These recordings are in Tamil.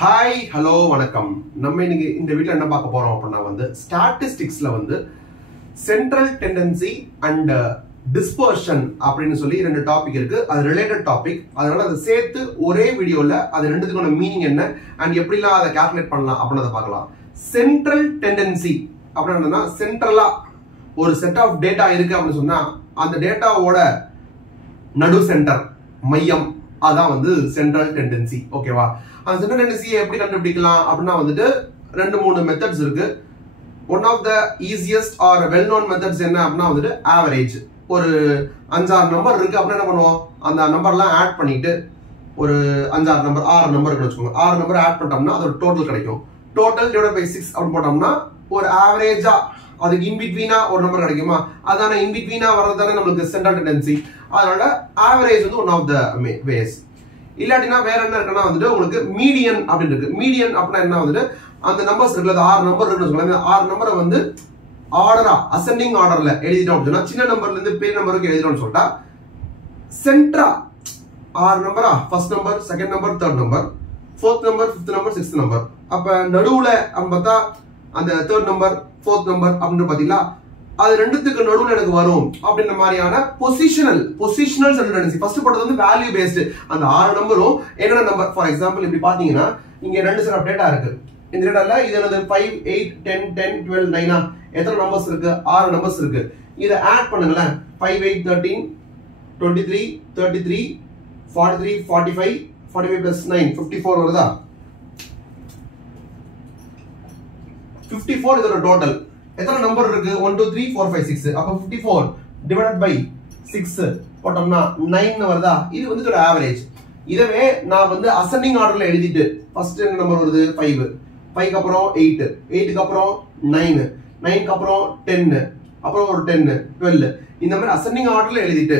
ஹாய் ஹலோ வணக்கம். நம்ம இன்னைக்கு இந்த வீடியோல என்ன பார்க்க போறோம் அப்படின்னா ஸ்டாட்டிஸ்டிக்ஸ்ல சென்ட்ரல் டெண்டன்சி அண்ட் டிஸ்பர்ஷன் அப்படின்னு சொல்லி ரெண்டு டாபிக் இருக்கு. அது ரிலேட்டட் டாபிக், அதனால அதை சேர்த்து ஒரே வீடியோல அது ரெண்டுத்துக்கான மீனிங் என்ன அண்ட் எப்படிலாம் அதை கால்குலேட் பண்ணலாம் அப்படின்னு பார்க்கலாம். சென்ட்ரல் டெண்டன்சி அப்படின்னா சென்ட்ரலா ஒரு செட் ஆஃப் டேட்டா இருக்கு அப்படின்னு சொன்னா அந்த டேட்டாவோட நடு சென்டர் மையம் அதான் சென்ட்ரல் டெண்டன்சி. ஓகேவா? அந்த சென்ட்ரல் டெண்டன்சியை எப்படி கண்டுபிடிக்கலாம் அப்படின்னா ரெண்டு மூணு மெத்தட்ஸ் இருக்கு. One of the easiest or well known methods என்ன அப்படின்னா ஆவரேஜ். ஒரு 5-6 நம்பர் இருக்கு அப்படின்னா என்ன பண்ணுவோம், அந்த நம்பர்லாம் ஆட் பண்ணிட்டு ஒரு 5-6 நம்பர் 6 நம்பர் இருக்குன்னு வச்சுக்கோங்க. 6 நம்பர் ஆட் பண்ணிட்டோம்னா அது ஒரு டோட்டல் கிடைக்கும். டோட்டல் டிவைட் பை 6 அப்படின்னு போட்டோம்னா ஒரு ஆவரேஜா அதுக்கு இன்பிட்வீனா ஒரு நம்பர் கிடைக்குமா, அதான இன்பிட்வீனா வர்றது தானே நம்மளுக்கு சென்ட்ரல் டெண்டன்சி. அதனால average one of the ways. இல்லாட்டினா வேற என்ன இருக்குன்னா உங்களுக்கு மீடியன் அப்படின்னு இருக்கு. மீடியன் அப்படின்னா என்ன அந்த நம்பர்ஸ் இருக்குல்ல, 6 நம்பர் இருக்குன்னு வச்சுக்கோங்க. 6 நம்பரை ஆர்டரா அசெண்டிங் ஆர்டர்ல எழுதிட்டோம் அப்படின்னா சின்ன நம்பர்ல இருந்து பெரிய நம்பருக்கு எழுதிட்டோம்னு சொல்லிட்டா சென்ட்ரா 6 நம்பரா, first number, second number, third number, fourth number, fifth number, sixth number. அப்ப நடுவுல பார்த்தா அந்த தேர்ட் நம்பர், ஃபோர்த் நம்பர் அப்படின்னு பாத்தீங்களா, அது ரெண்டுத்துக்கு நடுவுல எனக்கு வரும் அப்படின்ற மாதிரியான பொசிஷனல் சென்ட்ரல் டெண்டன்சி. ஃபர்ஸ்ட் போட்டது வேல்யூ பேஸ்டு. அந்த 6 நம்பரும் என்னென்ன நம்பர், ஃபார் எக்ஸாம்பிள் இப்படி பாத்தீங்கன்னா இங்க 2 செட் ஆஃப் டேட்டா இருக்கு. இந்த டேட்டால இது என்னது 5 8 10 10 12 9 எத்தனை நம்பர்ஸ் இருக்கு? 6 நம்பர்ஸ் இருக்கு. இத ஆட் பண்ணுங்களேன். 5 8 13 23 33 43 45 45 plus 9 54 வருதா? 54 இதோட டோட்டல். எத்தனை நம்பர் இருக்கு? 1 2 3 4 5 6. அப்ப 54 டிவைடட் பை 6 போட்டோம்னா 9 வருதா? இது இதோட ஆவரேஜ். இதவே நான் அசெண்டிங் ஆர்டர்ல எழுதிட்டு ஃபர்ஸ்ட் என்ன நம்பர் வருது? 5 5 க்கு அப்புறம் 8 8 க்கு அப்புறம் 9 9 க்கு அப்புறம் 10 அப்புறம் ஒரு 10 12 இந்த மாதிரி அசெண்டிங் ஆர்டர்ல எழுதிட்டு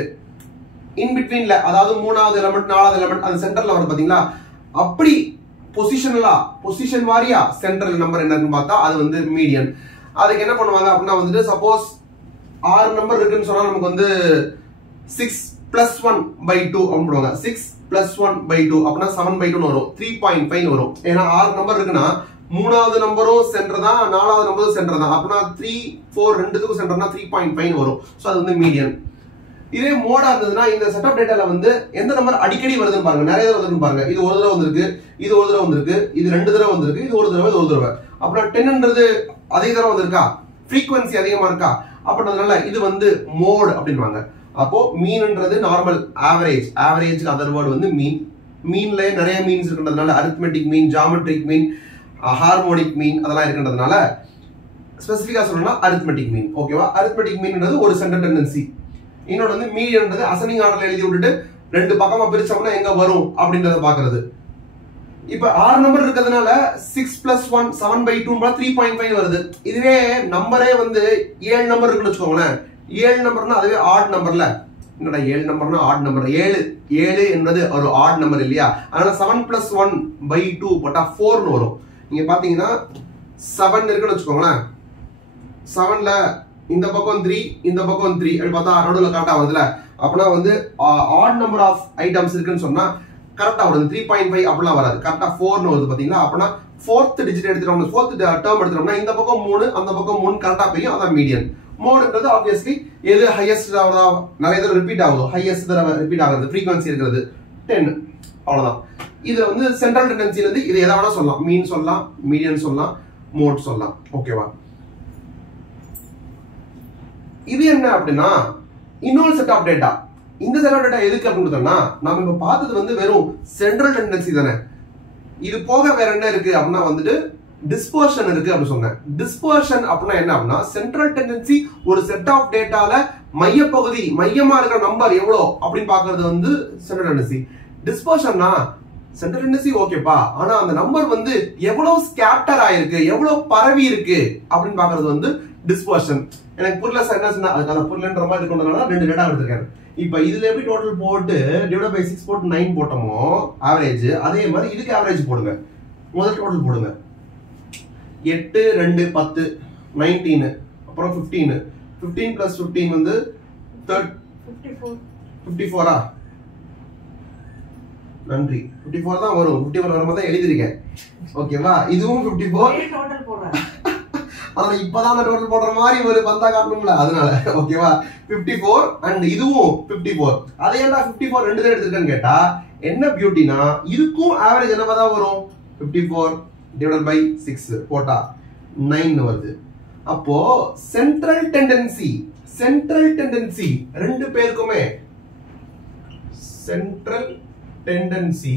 இன் பிட்வீன்ல, அதாவது 3வது எலிமெண்ட் 4வது எலிமெண்ட் அந்த சென்டர்ல வருது பாத்தீங்களா, அப்படி பொசிஷன் வாரியா சென்ட்ரல் நம்பர் என்னன்னு பார்த்தா அது மீடியன். அதுக்கு என்ன பண்ணுவாங்க அப்படின்னா சப்போஸ் 6 நம்பர் இருக்குன்னு சொன்னா நமக்கு 6 plus 1 by 2 அப்படின்னு போடுவாங்க. 6 plus 1 by 2 அப்படின்னா 7 by 2 வரும். 3.5 வரும். ஏன்னா 6 நம்பர் இருக்குன்னா 3வது நம்பரும் சென்டர் தான், 4வது நம்பரும் சென்டர் தான். அப்படின்னா 3 4 ரெண்டுத்துக்கும் சென்டர்னா 3.5 வரும். ஸோ அது மீடியன். இதே மோடா இருந்ததுன்னா இந்த செட் ஆஃப் டேட்டால எந்த நம்பர் அடிக்கடி வருதுன்னு பாருங்க, நிறைய தடவை வருதுன்னு பாருங்க. இது ஒரு தடவை வந்திருக்கு, இது ஒரு தடவை வந்திருக்கு, இது 2 தடவை வந்திருக்கு, இது ஒரு தடவை, இது ஒரு தடவை. அப்புறம் 10ன்றது அதே தடவை வந்திருக்கா, ஃப்ரீக்வன்சி அதிகமா இருக்கா அப்படின்றதுனால இது மோட் அப்படின்வாங்க. அப்போ மீன்ன்றது நார்மல் ஆவரேஜ்க்கு அதர் வேர்டு மீன். மீன்ல நிறைய மீன்ஸ் இருக்குன்றதுனால arithmetic mean, geometric mean, harmonic mean அதெல்லாம் இருக்குன்றதுனால ஸ்பெசிஃபிக்கா சொல்லணும்னா அரித்மெட்டிக் மீன். ஓகேவா? அரித்மெட்டிக் மீன்ன்றது ஒரு சென்ட்ரல் டெண்டன்சி. இன்னொன்று மீடியன்ன்றது அசெண்டிங் ஆர்டர்ல எழுதி விட்டுட்டு ரெண்டு பக்கமா பிரிச்சோம்னா எங்க வரும் அப்படின்றத பாக்குறது. இப்ப 6 நம்பர் இருக்கிறதுனால 6 plus 1 7 by 2 3.5 வருது. இதுவே நம்பரே 7 நம்பர் இருக்குன்னு வச்சுக்கோங்களேன். 7 நம்பர்னா அதுவே ஆட் நம்பர்ல. என்னடா 7 நம்பர்னா ஆட் நம்பர்? 7 என்பது ஒரு ஆட் நம்பர் இல்லையா? அதனால 7 plus 1 by 2 போட்டா 4 வரும். நீங்க பாத்தீங்கன்னா 7 இருக்குன்னு வச்சுக்கோங்களேன். 7ல இந்த பக்கம் 3 இந்த பக்கம் 3 அப்படி பார்த்தா நடுவுல கரெக்டா வருதுல. அப்பனா ஆட் நம்பர் ஆஃப் ஐட்டம்ஸ் இருக்குன்னு சொன்னா கரெக்டா வருது. 3.5 அப்படிலாம் வராது, கரெக்டா 4 வருது பாத்தீங்களா. அப்பனா 4th டிஜிட் எடுத்துட்டோம்னா, 4th டேர்ம் எடுத்துட்டோம்னா இந்த பக்கம் 3 அந்த பக்கம் 3 கரெக்டா போய் அதான் மீடியன். மோடுன்றது ஆப்வியஸ்லி எது ஹையஸ்ட் நிறைய தடவை ரிப்பீட் ஆகுதோ, ஹையஸ்ட் தடவை ரிப்பீட் ஆகுறது, ஃப்ரீக்வன்சி இருக்கிறது 10. அவ்வளவுதான். இதுல சென்ட்ரல் டெண்டன்சில இது எதை வேணா சொல்லலாம். மீன் சொல்லலாம், மீடியன் சொல்லலாம், மோட் சொல்லலாம். ஓகேவா? இது என்ன அப்படின்னா இன்னொரு செட் ஆஃப் டேட்டா. இந்த செட் ஆஃப் டேட்டா எதுக்கு அப்படின்னு நாம இப்ப பார்த்தது வெறும் சென்ட்ரல் டெண்டன்சி தானே. இது போக வேற என்ன இருக்கு அப்படின்னா டிஸ்பர்ஷன் இருக்கு அப்படின்னு சொன்னேன். டிஸ்பர்ஷன் அப்படின்னா என்ன அப்படின்னா சென்ட்ரல் டெண்டன்சி ஒரு செட் ஆஃப் டேட்டால மையப்பகுதி, மையமா இருக்கிற நம்பர் எவ்வளவு அப்படின்னு பாக்குறது சென்ட்ரல் டெண்டன்சி. டிஸ்பர்ஷன்னா சென்ட்ரல் டெண்டன்சி ஓகேப்பா, ஆனா அந்த நம்பர் எவ்வளவு ஸ்கேட்டர் ஆயிருக்கு, எவ்வளவு பரவி இருக்கு அப்படின்னு பாக்குறது டிஸ்பர்ஷன். எனக்கு புரியல சார் என்ன சொன்னா, அதுக்கான புரியலன்ற மாதிரி இருக்கணும்னால 2 டேட்டா எடுத்திருக்கேன். இப்ப இதுல எப்படி டோட்டல் போட்டு டிவைட் பை 6 போட்டு 9 போட்டோமோ ஆவரேஜ், அதே மாதிரி இதுக்கு ஆவரேஜ் போடுங்க. முதல் டோட்டல் போடுங்க. 8 2 10 19 அப்புறம் 15 15 plus 15 54 54 நன்றி 54 தான் வரும் 54 வரும்போது தான் எழுதிருக்கேன் ஓகேவா இதுவும் 54 டோட்டல் போடுறேன் ஆனா இப்பதான் டோட்டல் போடுற மாதிரி ஒரு பந்தா காட்டணும்ல அதனால ஓகேவா 54 அண்ட் இதுவும் 54 அதே ஏன்டா 54 ரெண்டு தான் எடுத்துருக்கேன்னு கேட்டா என்ன பியூட்டினா இதுக்கும் ஆவரேஜ் என்னவா தான் வரும் 54 டிவைடட் பை 6 போட்டா 9 வருது அப்போ சென்ட்ரல் டெண்டன்சி ரெண்டு பேருக்குமே சென்ட்ரல் டெண்டன்சி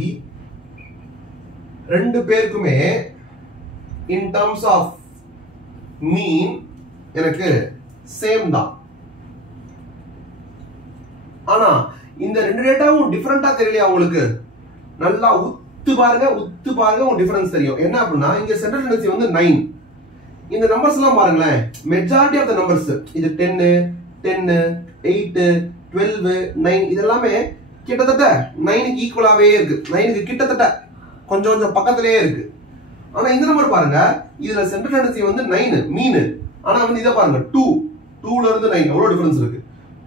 ரெண்டு பேருக்குமே இன் டர்ம்ஸ் ஆஃப் மீன் எனக்கு சேம் தான் ஆனா இந்த ரெண்டு டேட்டாவும் டிஃபரெண்டா தெரியலையா உங்களுக்கு நல்லா உத்து பாருங்க ஒரு டிஃபரன்ஸ் தெரியும் என்ன அப்படின்னா இங்க சென்ட்ரல் டெண்டன்சி வந்து 9 இந்த நம்பர்ஸ் எல்லாம் பாருங்களேன் மெஜாரிட்டி ஆஃப் த நம்பர்ஸ் இது 10 8 12 9 இதெல்லாமே கிட்டத்தட்ட 9க்கு ஈக்குவலாவே இருக்கு 9க்கு கிட்டத்தட்ட கொஞ்சம் பக்கத்திலேயே இருக்கு ஆனா இந்த நம்பர் பாருங்க இதுல சென்ட்ரல் டெண்டன்சி வந்து 9 மீன் ஆனா வந்து இத பாருங்க 2ல இருந்து 9 எவ்வளவு டிஃபரன்ஸ் இருக்கு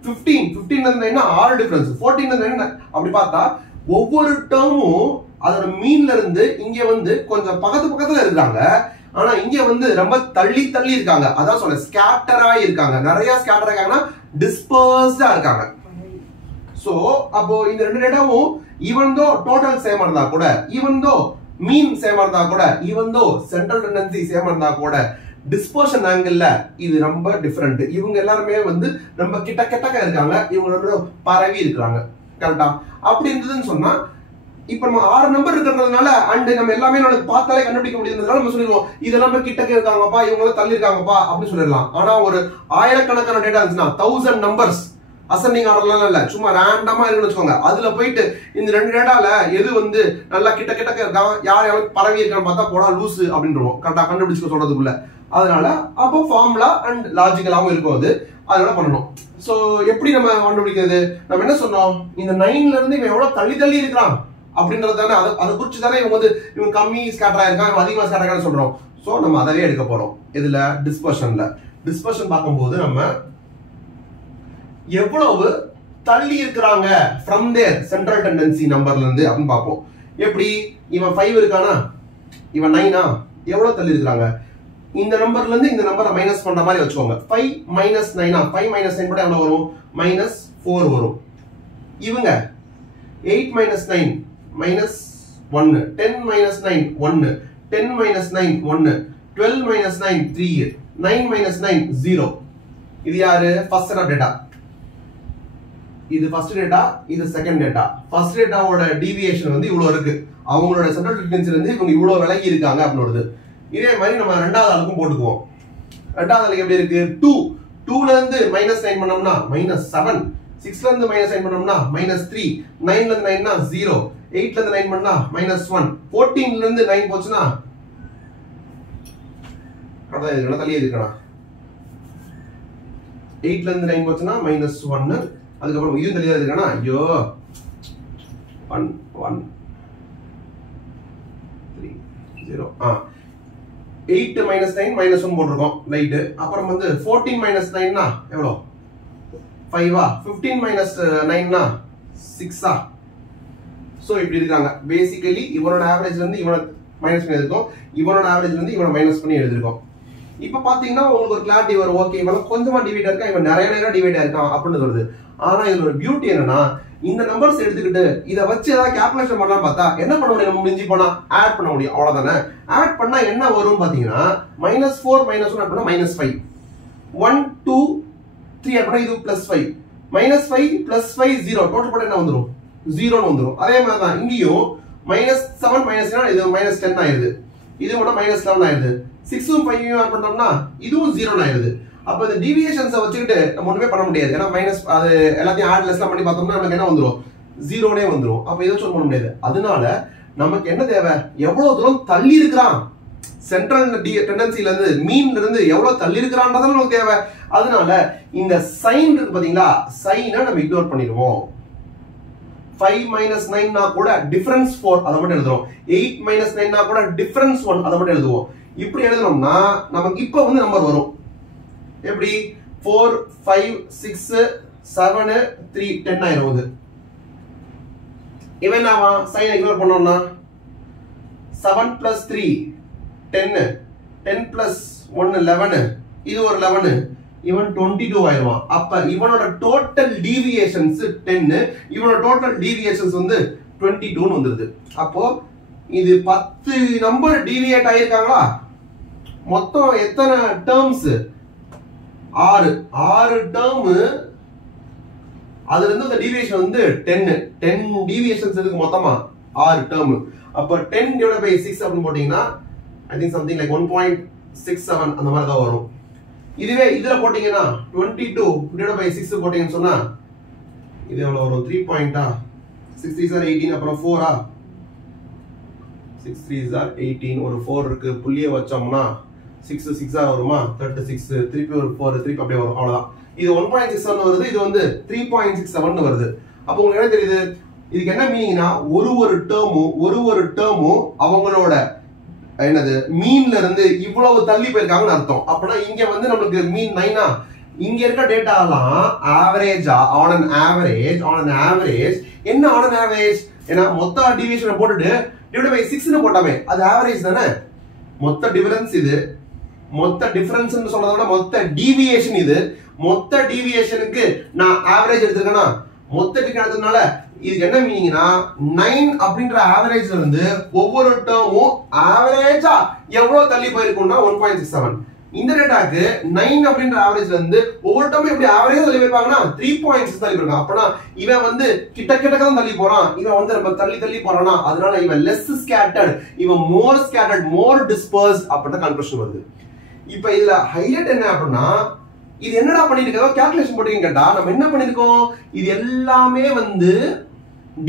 15ல இருந்து 9 6 டிஃபரன்ஸ் 14ல இருந்து 9 அப்படி பார்த்தா ஒவ்வொரு டேர்மும் அதோட மீன்ல இருந்து இங்க வந்து கொஞ்சம் பக்கத்துல இருக்காங்க ஆனா இங்க வந்து ரொம்ப தள்ளி இருக்காங்க அதான் சொல்றேன் ஸ்கேட்டரா இருக்காங்க நிறைய ஸ்கேட்டர் இருக்காங்கன்னா டிஸ்பர்ஸ்டா இருக்காங்க சோ அப்போ இந்த ரெண்டு டேட்டாவும் ஈவன் தோ டோட்டல் சேமா இருந்தா கூட ஈவன் தோ மீன் சேமா இருந்தா கூட ஈவன் தோ சென்ட்ரல் டெண்டன்சி சேமா இருந்தா கூட டிஸ்பர்ஷன் ஆங்கிள் இது ரொம்ப டிஃபரெண்ட் இவங்க எல்லாருமே வந்து ரொம்ப கிட்டக்க இருக்காங்க இவங்க பரவி இருக்காங்க கரெக்டா அப்படி இருந்ததுன்னு சொன்னா இப்ப நம்ம 6 நம்பர் இருக்கிறதுனால அண்ட் நம்ம எல்லாமே நமக்கு பார்த்தாலே கண்டுபிடிக்க முடியுதுனால நம்ம சொல்லிடுவோம் இதெல்லாம் கிட்டக்க இருக்காங்கப்பா இவங்க எல்லாம் தள்ளி இருக்காங்கப்பா அப்படின்னு சொல்லிடலாம் ஆனா ஒரு ஆயிரக்கணக்கான டேட்டா இருந்துச்சுன்னா 1000 நம்பர்ஸ் அசெண்டிங் ஆர்டர்லாம் இல்ல சும்மா ரேண்டமா இருக்குன்னு வச்சுக்கோங்க அதுல போயிட்டு இந்த ரெண்டு டேட்டால எது வந்து நல்லா கிட்டக்க இருக்காங்க யார் யாரும் பரவி இருக்கான்னு பார்த்தா போடா லூசு அப்படின்றோம் கரெக்டா கண்டுபிடிச்சுக்க சொல்றதுக்குள்ள அதனால அப்போ ஃபார்முலா அண்ட் லாஜிக்கலாவும் இருக்கும் அது அதனால பண்ணணும் சோ எப்படி நம்ம கண்டுபிடிக்கிறது நம்ம என்ன சொன்னோம் இந்த 9ல இருந்து இவன் எவ்வளவு தள்ளி இருக்கிறான் அப்படின்றது தானே அதை குறிச்சு தானே இவங்க வந்து இவங்க கம்மி ஸ்கேட்டரா இருக்கான் இவன் அதிகமா ஸ்கேட்டரா இருக்கான்னு சொல்றோம் சோ நம்ம அதவே எடுக்க போறோம் இதுல டிஸ்பர்ஷன் பார்க்கும்போது நம்ம எவ்வளவு தள்ளி இருக்கிறாங்க ஃப்ரம் தேர் சென்ட்ரல் டெண்டன்சி நம்பர்ல இருந்து அப்படின்னு பார்ப்போம் எப்படி இவன் 5 இருக்கானா இவன் 9 எவ்வளவு தள்ளி இருக்கிறாங்க இந்த நம்பர்ல இருந்து இந்த நம்பரை மைனஸ் பண்ற மாதிரி வச்சுக்கோங்க 5 மைனஸ் 9 5 மைனஸ் 9 கூட எவ்வளவு வரும் -4 வரும் இவங்க 8 minus 9 minus 1 10 minus 9 1 10 minus 9 1 12 minus 9 3 9 minus 9 0 இது யாரு first set of data இது first data இது second data first data ஓட deviation வந்து இவ்வளவு இருக்கு அவங்களோட central tendency இருந்து இவங்க இவ்வளவு விலகி இருக்காங்க அப்படினு இதே மாதிரி நம்ம இரண்டாவது ஆளுக்கும் போட்டுக்குவோம் இரண்டாவது ஆளுக்கு எப்படி இருக்கு 2ல இருந்து -9 பண்ணோம்னா -7 6ல இருந்து -9 பண்ணோம்னா -3 9ல இருந்து 9 னா 0 8ல இருந்து 9 பண்ணா -1 14ல இருந்து 9 போச்சுனா அத இதெல்லாம் தள்ளி இருக்கடா 8ல இருந்து 9 போச்சுனா -1 அதுக்கு அப்புறம் இதுவும் தள்ளியா இருக்கனா ஐயோ 1 1 3 0 8 -9 -1 போட்டுறோம் ரைட் அப்புறம் வந்து 14 -9 னா எவ்வளவு 5 15 -9 னா 6 சோ இப்படி இருக்காங்க பேசிக்கலி இவனோட ஆவரேஜ்ல இருந்து இவனை மைனஸ் பண்ணி எழுதிருக்கோம் இவனோட ஆவரேஜ்ல இருந்து இவனை மைனஸ் பண்ணி எழுதிருக்கோம் இப்போ பாத்தீங்கன்னா உங்களுக்கு ஒரு கிளாரிட்டி வரும் ஓகே இவன் கொஞ்சமா டிவைட் இருக்கா இவன் நிறைய டிவைட் இருக்கான் அப்படின்னு சொல்றது ஆனா இதுல ஒரு பியூட்டி என்னன்னா இந்த நம்பர்ஸ் எடுத்துக்கிட்டு இத வச்சு ஏதாவது கால்குலேஷன் பண்ணலாம் பார்த்தா என்ன பண்ண முடியும் நம்ம முடிஞ்சு போனா ஆட் பண்ண முடியும் அவ்வளவுதானே ஆட் பண்ணா என்ன வரும் பாத்தீங்கன்னா -4 -1 அப்படின்னா -5 1 2 3 அப்படின்னா இது +5 -5 +5 0 டோட்டல் போட என்ன வந்துரும் 0 னு வந்துரும் அதே மாதிரி தான் இங்கேயும் -7 -9 இது -10 ஆயிருது இது கூட -11 ஆயிருது 6 உம் 5 உம் ஆட் பண்ணோம்னா இதுவும் 0 ஆயிருது அப்ப இந்த டீவியேஷன்ஸை வச்சுக்கிட்டு நம்ம ஒண்ணுமே பண்ண முடியாது ஏன்னா மைனஸ் அது எல்லாத்தையும் ஆட் லெஸ்லாம் பண்ணி பார்த்தோம்னா நமக்கு என்ன வந்துரும் 0 னே வந்துரும் அப்ப இத சொல்ல பண்ண முடியாது அதனால நமக்கு என்ன தேவை எவ்வளவு தூரம் தள்ளி இருக்கிறான் சென்ட்ரல் டெண்டன்சில இருந்து மீன்ல இருந்து எவ்வளவு தள்ளி இருக்கிறான்றது நமக்கு தேவை அதனால இந்த சைன் இருக்கு பாத்தீங்களா சைனை நம்ம இக்னோர் பண்ணிடுவோம் 5 -9 னா கூட டிஃபரன்ஸ் 4 அத மட்டும் எழுதுறோம் 8 -9 னா கூட டிஃபரன்ஸ் 1 அத மட்டும் எழுதுவோம் இப்படி எழுதணும்னா நமக்கு இப்போ வந்து நம்பர் வரும் எப்படி 4 5 6 7 3 10 ஆயிருது இவன் ஆவான் சைன் இக்னோர் பண்ணோம்னா 7 plus 3 10 10 plus 1 11 இது ஒரு 11 இவன் 22 ஆயிடுவான். அப்ப இவனோட டோட்டல் டீவியேஷன்ஸ் 10 இவனோட டோட்டல் டீவியேஷன்ஸ் வந்து 22 ன்னு வந்துருது. அப்போ இது 10 நம்பர் டீவியேட் ஆயிருக்காங்களா? மொத்தம் எத்தனை டேர்ம்ஸ்? 6 டேர்ம். அதுல இருந்து அந்த டீவியேஷன் வந்து 10 டீவியேஷன்ஸ் இருக்கு மொத்தமா 6 டேர்ம். அப்ப 10 divided by 6 அப்படின்னு போட்டீங்கன்னா I think something like 1.67 அந்த மாதிரி தான் வரும். இதுவே இதுல போட்டீங்கன்னா 22 divided by 6 போட்டீங்கன்னு சொன்னா இது எவ்வளவு வரும்? 3 பாயிண்டா? 6 3s are 18 அப்புறம் 4 6 3s are 18 ஒரு 4 இருக்கு புள்ளியை வச்சோம்னா 6 6 வருமா? 36 திருப்பி ஒரு 4 திருப்பி அப்படியே வரும். அவ்வளவுதான். இது 1.67 வருது, இது வந்து 3.67 வருது. அப்போ உங்களுக்கு என்ன தெரியுது? இதுக்கு என்ன மீனிங்னா ஒரு டேர்மும் அவங்களோட என்னது மீன்ல இருந்து இவ்வளவு தள்ளி போயிருக்காங்கன்னு அர்த்தம். அப்படின்னா இங்க வந்து நமக்கு மீன் 9 இங்க இருக்க டேட்டாலாம் ஆவரேஜா ஆன் an average என்ன ஆன் an average? ஏன்னா மொத்த டிவியேஷனை போட்டுட்டு டிவைட் பை 6 ன்னு போட்டாமே அது ஆவரேஜ் தானே. மொத்த டிஃபரன்ஸ் இது, மொத்த டிஃபரன்ஸ் சொல்றத விட மொத்த டீவியேஷன் இது. மொத்த டீவியேஷனுக்கு நான் ஆவரேஜ் எடுத்துக்கேன்னா மொத்த எடுத்ததுனால இதுக்கு என்ன மீனிங்னா 9 அப்படின்ற ஆவரேஜ்ல இருந்து ஒவ்வொரு டேர்மும் ஆவரேஜா எவ்வளவு தள்ளி போயிருக்கும்னா 1.67. இந்த டேட்டாக்கு 9 அப்படின்ற ஆவரேஜ்ல இருந்து ஒவ்வொரு டேர்மும் எப்படி ஆவரேஜா தள்ளி போயிருப்பாங்கன்னா 3.6 தள்ளி போயிருக்கான். அப்பனா இவன் வந்து கிட்ட தான் தள்ளி போறான், இவன் வந்து ரொம்ப தள்ளி போறானா, அதனால இவன் லெஸ் ஸ்கேட்டர்ட், இவன் மோர் ஸ்கேட்டர்ட், மோர் டிஸ்பர்ஸ்ட் அப்படின்ற கன்க்ளூஷன் வருது. இப்ப இதுல ஹைலைட் என்ன அப்படின்னா இது என்னடா பண்ணிருக்கோம் கால்குலேஷன் போட்டீங்க கேட்டா நம்ம என்ன பண்ணிருக்கோம்? இது எல்லாமே வந்து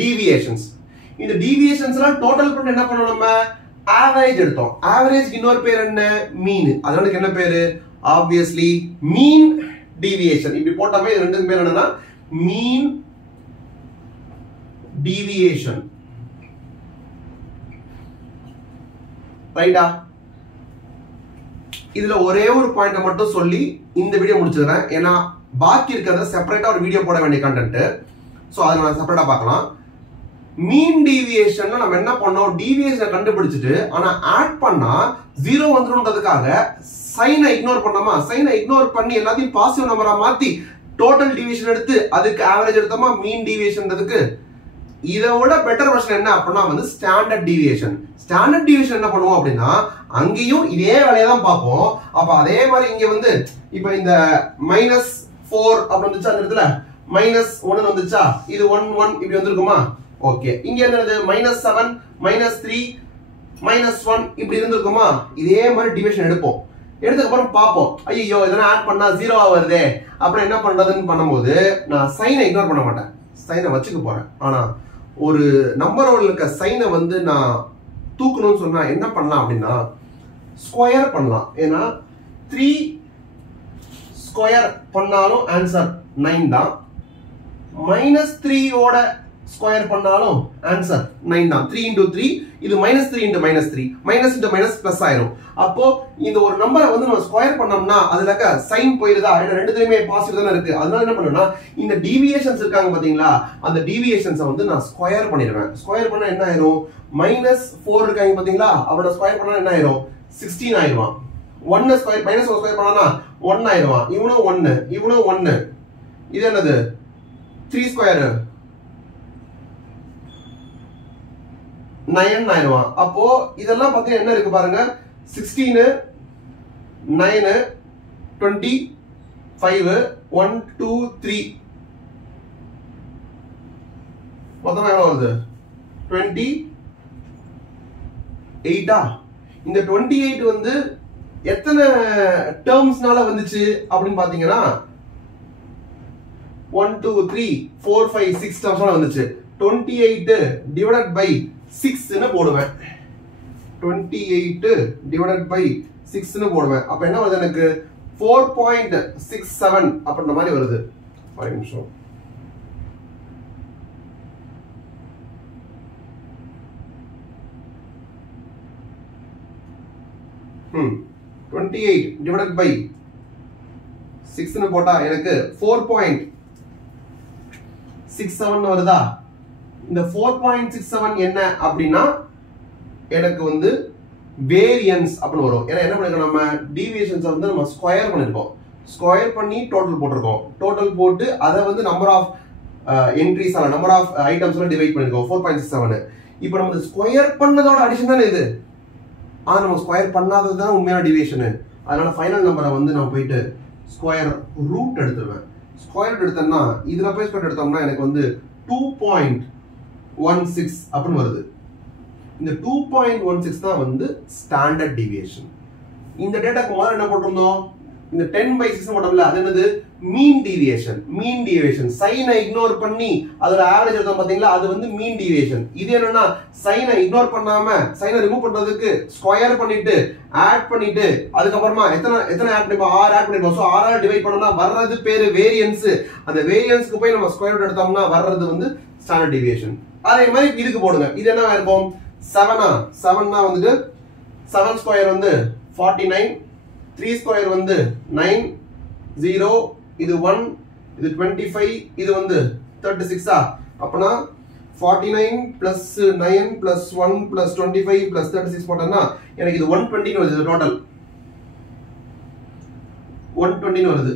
டீவியேஷன்ஸ். இந்த டீவியேஷன்ஸ் எல்லாம் டோட்டல் பண்ணி என்ன பண்ணோம்? நம்ம ஆவரேஜ் எடுத்தோம். ஆவரேஜ்க்கு இன்னொரு பேர் என்ன? மீன். அதனால என்ன பேரு? ஆப்வியஸ்லி மீன் டீவியேஷன். இப்படி போட்டாமே இது ரெண்டு பேர் என்னன்னா மீன் டீவியேஷன். ரைட்டா? இதுல ஒரே ஒரு பாயிண்ட் மட்டும் சொல்லி இந்த வீடியோ முடிச்சிடுறேன். ஏன்னா பாக்கி இருக்கிறத செப்பரேட்டா ஒரு வீடியோ போட வேண்டிய கண்டென்ட். சோ அதை நம்ம செப்பரேட்டா பார்க்கலாம். மீன் டீவியேஷன்ல நம்ம என்ன பண்ணோம்? டீவியேஷனை கண்டுபிடிச்சிட்டு ஆனா ஆட் பண்ணா 0 வந்துரும்ன்றதுக்காக சைனை இக்னோர் பண்ணோமா? சைனை இக்னோர் பண்ணி எல்லாத்தையும் பாசிட்டிவ் நம்பரா மாத்தி டோட்டல் டீவியேஷன் எடுத்து அதுக்கு ஆவரேஜ் எடுத்தோமா மீன் டீவியேஷன்றதுக்கு. இதோட பெட்டர் வெர்ஷன் என்ன அப்படின்னா வந்து ஸ்டாண்டர்ட் டீவியேஷன். ஸ்டாண்டர்ட் டீவியேஷன் என்ன பண்ணுவோம் அப்படின்னா அங்கேயும் இதே வேலையை தான் பார்ப்போம். அப்ப அதே மாதிரி இங்க வந்து இப்ப இந்த -4 அப்படி வந்துச்சா, அந்த இடத்துல -1 வந்துச்சா, இது 1 1 இப்படி வந்திருக்குமா? ஓகே. இங்க என்னது? -7 -3 -1 இப்படி இருந்திருக்குமா? இதே மாதிரி டிவிஷன் எடுப்போம். எடுத்ததுக்கு அப்புறம் பார்ப்போம், ஐயோ இதெல்லாம் ஆட் பண்ணா 0 வருதே, அப்புறம் என்ன பண்றதுன்னு பண்ணும்போது நான் சைனை இக்னோர் பண்ண மாட்டேன், சைனை வச்சுக்க போறேன். ஆனா ஒரு நம்பரோட இருக்க சைனை வந்து நான் தூக்கணும்னு சொன்னா என்ன பண்ணலாம் அப்படின்னா ஸ்கொயர் பண்ணலாம். ஏன்னா 3 ஸ்கொயர் பண்ணாலும் ஆன்சர் 9 தான். -3 ஓட ஸ்கொயர் பண்ணாலும் ஆன்சர் 9 தான். 3 into 3 இது -3 into -3 minus into minus plus ஆயிரும். அப்போ இந்த ஒரு நம்பரை வந்து நம்ம ஸ்கொயர் பண்ணோம்னா அதுல இருக்க சைன் போயிருதா? ஏன்னா ரெண்டுத்துலயுமே பாசிட்டிவ் தானே இருக்கு. அதனால என்ன பண்ணுவேன்னா இந்த டீவியேஷன்ஸ் இருக்காங்க பாத்தீங்களா, அந்த டீவியேஷன்ஸை வந்து நான் ஸ்கொயர் பண்ணிடுவேன். ஸ்கொயர் பண்ணா என்ன ஆயிரும்? -4 இருக்காங்க பாத்தீங்களா, அவனை ஸ்கொயர் பண்ணா என்ன ஆயிரும்? 16 ஆயிடுவான். 1 ஸ்கொயர் -1 ஸ்கொயர் பண்ணா 1 ஆயிடுவான். இவனும் 1 இவனும் 1. இது என்னது? 3 ஸ்கொயர் 9 ஆயிடுவான். அப்போ இதெல்லாம் பாத்தீங்கன்னா என்ன இருக்கு பாருங்க, 16 9 25 1 2 3 மொத்தமா எவ்வளவு வருது? 28. இந்த 28 வந்து எத்தனை டேர்ம்ஸ்னால வந்துச்சு அப்படின்னு பாத்தீங்கன்னா 1 2 3 4 5 6 டேர்ம்ஸ்னால வந்துச்சு. 28 டிவைடட் பை 6 ன்னு போடுவேன். 28 divided by 6 ன்னு போடுவேன். அப்ப என்ன வருது எனக்கு? 4.67 அப்படின்ற மாதிரி வருது. ஒரு நிமிஷம். ம் 28 divided by 6 ன்னு போட்டா எனக்கு 4.67 வருதா? இந்த 4.67 என்ன அப்படின்னா எனக்கு வந்து வேரியன்ஸ் அப்படின்னு வரும். ஏன்னா என்ன பண்ணிருக்கோம், நம்ம டீவியேஷன்ஸ் வந்து நம்ம ஸ்கொயர் பண்ணிருக்கோம். ஸ்கொயர் பண்ணி டோட்டல் போட்டிருக்கோம். டோட்டல் போட்டு அதை வந்து number of entries number of items divide பண்ணிருக்கோம் 4.67. இப்போ நம்ம ஸ்கொயர் பண்ணதோட அடிஷன் தானே இது. ஆனா நம்ம ஸ்கொயர் பண்ணாதது தான் உண்மையான டிவியேஷன். அதனால ஃபைனல் நம்பரை வந்து நான் போயிட்டு ஸ்கொயர் ரூட் எடுத்துருவேன். ஸ்கொயர் ரூட் எடுத்தோம்னா இதுல போய் ஸ்கொயர் எடுத்தோம்னா எனக்கு வந்து 2.16 அப்படின்னு வருது. இந்த 2.16 தான் வந்து ஸ்டாண்டர்ட் டிவியேஷன். இந்த டேட்டாக்கு முதல்ல என்ன போட்டிருந்தோம், இந்த 10/6 போட்டோம்ல, அது என்னது மீன் டிவியேஷன். மீன் டிவியேஷன் சைனை இக்னோர் பண்ணி அதோட ஆவரேஜ் எடுத்தோம் பாத்தீங்களா, அது வந்து மீன் டிவியேஷன். இது என்னன்னா சைனை இக்னோர் பண்ணாம சைனை ரிமூவ் பண்றதுக்கு ஸ்கொயர் பண்ணிட்டு ஆட் பண்ணிட்டு அதுக்கப்புறமா எத்தனை ஆட் பண்ணிப்போம், 6 ஆட் பண்ணிப்போம். சோ 6 டிவைட் பண்ணோம்னா வர்றது பேரு வேரியன்ஸ். அந்த வேரியன்ஸ்க்கு போய் நம்ம ஸ்கொயர் ரூட் எடுத்தோம்னா வர்றது வந்து ஸ்டாண்டர்ட் டிவியேஷன். அதே மாதிரி இதுக்கு போடுங்க. இது என்ன இருக்கும், 7னா வந்துட்டு 7 ஸ்கொயர் வந்து 49, 3 ஸ்கொயர் வந்து 9, 0, இது 1, இது 25, இது வந்து 36. அப்பனா 49 plus 9 plus 1 plus 25 plus 36 போட்டோம்னா எனக்கு இது 120 வருது. டோட்டல் 120 வருது.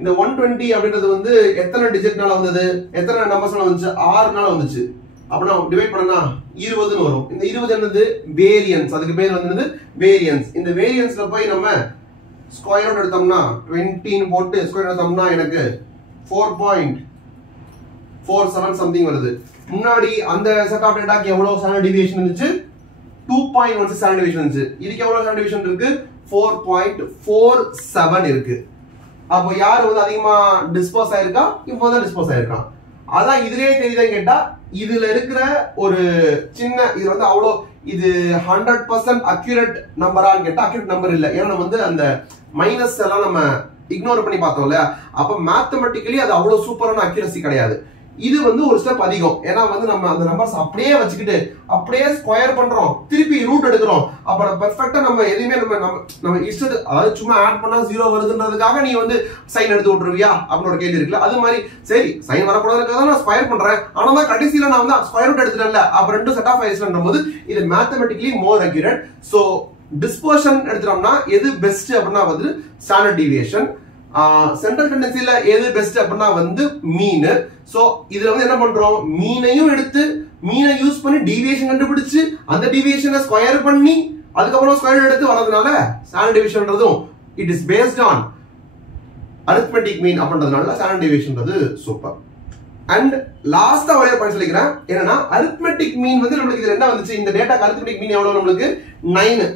இந்த 120 அப்படின்றது வந்து எத்தனை டிஜிட்னால வந்தது, எத்தனை நம்பர்ஸ்னால வந்துச்சு, 6னால வந்துச்சு. அப்படின்னா டிவைட் பண்ணா 20 வரும். இந்த 20 என்னது வேரியன்ஸ். அதுக்கு பேர் வந்து வேரியன்ஸ். இந்த வேரியன்ஸ்ல போய் நம்ம ஸ்கொயர் ரூட் எடுத்தோம்னா 20 போட்டு ஸ்கொயர் எடுத்தோம்னா எனக்கு 4.47 சம்திங் வருது. முன்னாடி அந்த செட் ஆஃப் டேட்டாக்கு எவ்வளவு ஸ்டாண்டர்ட் டிவியேஷன் இருந்துச்சு, 2.16 ஸ்டாண்டர்ட் டிவியேஷன் இருந்துச்சு. இதுக்கு எவ்வளவு ஸ்டாண்டர்ட் டிவியேஷன் இருக்கு, 4.47 இருக்கு. அப்போ யார் வந்து அதிகமா டிஸ்போஸ் ஆயிருக்கா, இப்போ தான் டிஸ்போஸ் ஆயிருக்கான். அதான் இதுலயே தெரியுதான்னு கேட்டா இதுல இருக்கிற ஒரு சின்ன இது வந்து அவ்வளோ இது 100% அக்யூரேட் நம்பரான்னு கேட்டா அக்யூரேட் நம்பர் இல்ல. ஏன்னா நம்ம வந்து அந்த மைனஸ் எல்லாம் நம்ம இக்னோர் பண்ணி பார்த்தோம்ல, அப்ப மேத்தமெட்டிக்கலி அது அவ்வளவு சூப்பரான அக்யூரசி கிடையாது. இது வந்து ஒரு ஸ்டெப் அதிகம். ஏன்னா வந்து நம்ம அந்த நம்பர்ஸ் அப்படியே வச்சுக்கிட்டு அப்படியே ஸ்கொயர் பண்றோம், திருப்பி ரூட் எடுக்கிறோம். அப்புறம் பெர்ஃபெக்ட்டா நம்ம எதுவுமே நம்ம இஷ்டத்து, அதாவது சும்மா ஆட் பண்ணா 0 வருதுன்றதுக்காக நீ வந்து சைன் எடுத்து விட்டுருவியா அப்படின்னு ஒரு கேள்வி இருக்குல்ல. அது மாதிரி சரி சைன் வரக்கூடாதுக்காக நான் ஸ்கொயர் பண்றேன், ஆனா தான் கடைசியில நான் வந்து ஸ்கொயர் ரூட் எடுத்துட்டேன்ல, அப்ப ரெண்டு செட் ஆஃப் ஐஸ்ன்ற போது இது மேத்தமெட்டிக்கலி மோர் அக்யூரேட். சோ டிஸ்பர்ஷன் எடுத்துட்டோம்னா எது பெஸ்ட் அப்படின்னா வந்து ஸ்டாண்டர்ட் டிவியேஷன். சென்ட்ரல் டெண்டன்சில எது பெஸ்ட் அப்படின்னா வந்து மீன். சோ இதுல வந்து என்ன பண்றோம், மீனையும் எடுத்து மீனை யூஸ் பண்ணி டீவியேஷன் கண்டுபிடிச்சு அந்த டீவியேஷனை ஸ்கொயர் பண்ணி அதுக்கப்புறம் ஸ்கொயர் எடுத்து வரதுனால ஸ்டாண்டர்ட் டிவியேஷன்ன்றதும் it is based on arithmetic mean அப்படின்றதுனால ஸ்டாண்டர்ட் டிவியேஷன்றது சூப்பர். அண்ட் லாஸ்டா ஒரே பாயிண்ட் சொல்லிக்கிறேன், என்னன்னா அரித்மெட்டிக் மீன் வந்து நம்மளுக்கு இதுல என்ன வந்துச்சு, இந்த டேட்டாக்கு அரித்மெட்டிக் மீன் எவ்வளவு நம்மளுக்கு 9,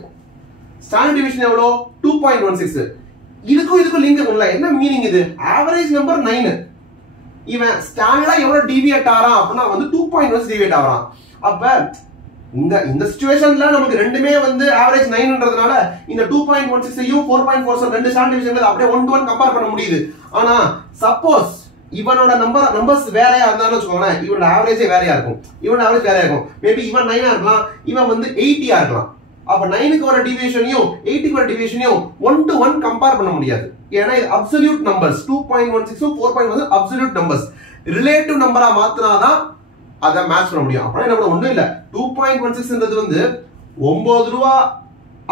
ஸ்டாண்டர்ட் டிவியேஷன் எவ்வளவு 2.16. இதுக்கும் லிங்க் இருக்குல்ல, என்ன மீனிங் இது, ஆவரேஜ் நம்பர் 9, இவன் ஸ்டாண்டர்டா எவ்வளவு டிவியேட் ஆறான் அப்படின்னா வந்து 2.1 டிவியேட் ஆறான். அப்ப இந்த சிச்சுவேஷன்ல நமக்கு ரெண்டுமே வந்து ஆவரேஜ் 9ன்றதுனால இந்த 2.16ஐயும் 4.47 ரெண்டு ஸ்டாண்டர்ட் டிவியேஷன்ல அப்படியே 1 to 1 கம்பேர் பண்ண முடியுது. ஆனா சப்போஸ் இவனோட நம்பர்ஸ் வேறையா இருந்தாலும் வச்சுக்கோங்களேன், இவனோட ஆவரேஜே வேறையா இருக்கும், இவனோட ஆவரேஜ் வேறையா இருக்கும். மேபி இவன் 9 இருக்கலாம், இவன் வந்து 80 இருக்கலாம். அப்ப 9க்கு வர டிவியேஷனையும் 80க்கு வர டிவியேஷனையும் 1 to 1 கம்பேர் பண்ண முடியாது. ஏன்னா இது absolute numbers. 2.16 4.1 absolute numbers. Relative நம்பரா மாத்தினாதான் அதை மேட்ச் பண்ண முடியும். அப்புறம் என்ன ஒண்ணும் இல்ல, 2.16ன்றது வந்து 9 ரூபா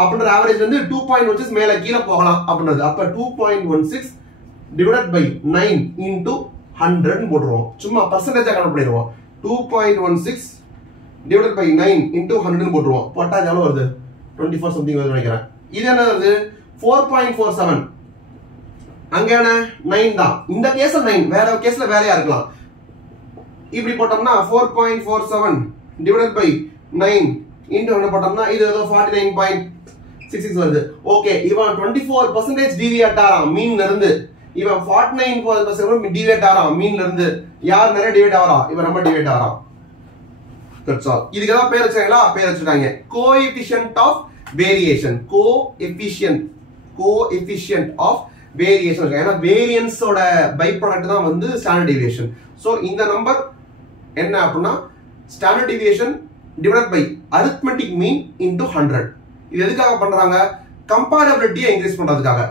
அப்படின்ற ஆவரேஜ் வந்து 2.16 மேல கீழே போகலாம் அப்படின்றது. அப்ப 2.16 டிவைடட் பை 9 into 100 போட்டுருவோம். சும்மா பர்சன்டேஜா கணக்கு பண்ணிடுவோம். 2.16 டிவைடட் பை 9 into 100 போட்டுருவோம். போட்டா எவ்வளவு வருது, 24 சம்திங் வருது நினைக்கிறேன். இது என்ன வருது 4.47. அங்க என்ன 9 தான், இந்த கேஸ்ல 9, வேற கேஸ்ல வேறையா இருக்கலாம். இப்படி போட்டோம்னா 4.47 டிவைடட் பை 9 into 100 போட்டோம்னா இது ஏதோ 49.66 வருது. ஓகே, இவன் 24% டிவியேட் ஆறான் மீன்ல இருந்து, இவன் 49% டிவியேட் ஆறான் மீன்ல இருந்து. யார் நிறைய டிவியேட் ஆறா, இவன் ரொம்ப டிவியேட் ஆறான். That's all. இதுக்கு தான் பேர் வச்சாங்களா, பேர் வச்சிருக்காங்க coefficient of variation. Coefficient of variation. ஏன்னா வேரியன்ஸோட பை ப்ராடக்ட் தான் வந்து ஸ்டாண்டர்ட் டிவியேஷன். சோ இந்த நம்பர் என்ன அப்படின்னா standard deviation divided by arithmetic mean into 100. இது எதுக்காக பண்றாங்க, கம்பேரபிலிட்டியை இன்க்ரீஸ் பண்றதுக்காக.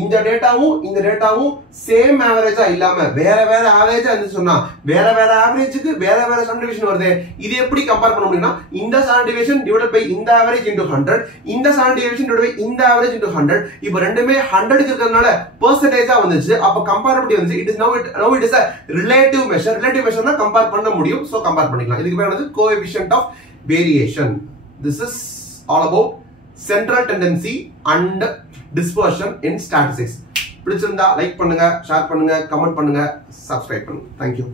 இந்த டேட்டாவும் சேம் ஆவரேஜா இல்லாம வேற வேற ஆவரேஜா இருந்து சொன்னா வேற வேற ஆவரேஜுக்கு வேற வேற ஸ்டாண்டர்ட் டிவியேஷன் வருது. இது எப்படி கம்பேர் பண்ண முடியும்னா இந்த ஸ்டாண்டர்ட் டிவியேஷன் டிவைடட் பை இந்த ஆவரேஜ் இன்டு 100, இந்த ஸ்டாண்டர்ட் டிவியேஷன் டிவைடட் பை இந்த ஆவரேஜ் இன்டு 100. இப்போ ரெண்டுமே 100க்கு இருக்கிறதுனால பெர்சன்டேஜா வந்துச்சு. அப்ப கம்பேரபிலிட்டி வந்து it is now it is a relative measure. relative measure னா கம்பேர் பண்ண முடியும். சோ கம்பேர் பண்ணிக்கலாம். இதுக்கு பேர் வந்து coefficient of variation. This is all about central tendency and dispersion in statistics. பிடிச்சிருந்தா லைக் பண்ணுங்க, ஷேர் பண்ணுங்க, கமெண்ட் பண்ணுங்க, சப்ஸ்கிரைப் பண்ணுங்க. Thank you.